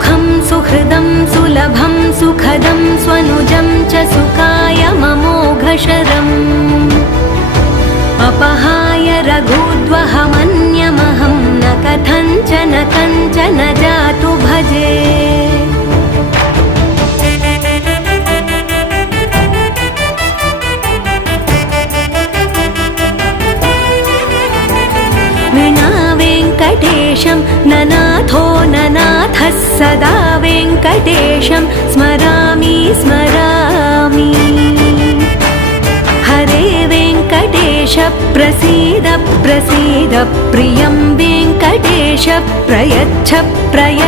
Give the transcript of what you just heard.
सुखं सुहृदं सुलभं सुखदं स्वनुजं च सुखाय ममोघशरम् अपहाय रघुद्वहमन्यमहं न कथञ्चन कञ्चन जातु भजे। विना वेङ्कटेशं ननाथो ननाथः सदा वेङ्कटेशं स्मरामि स्मरामि। हरे वेङ्कटेश प्रसीद प्रसीद प्रियं वेङ्कटेश प्रयच्छ प्रयच्छ।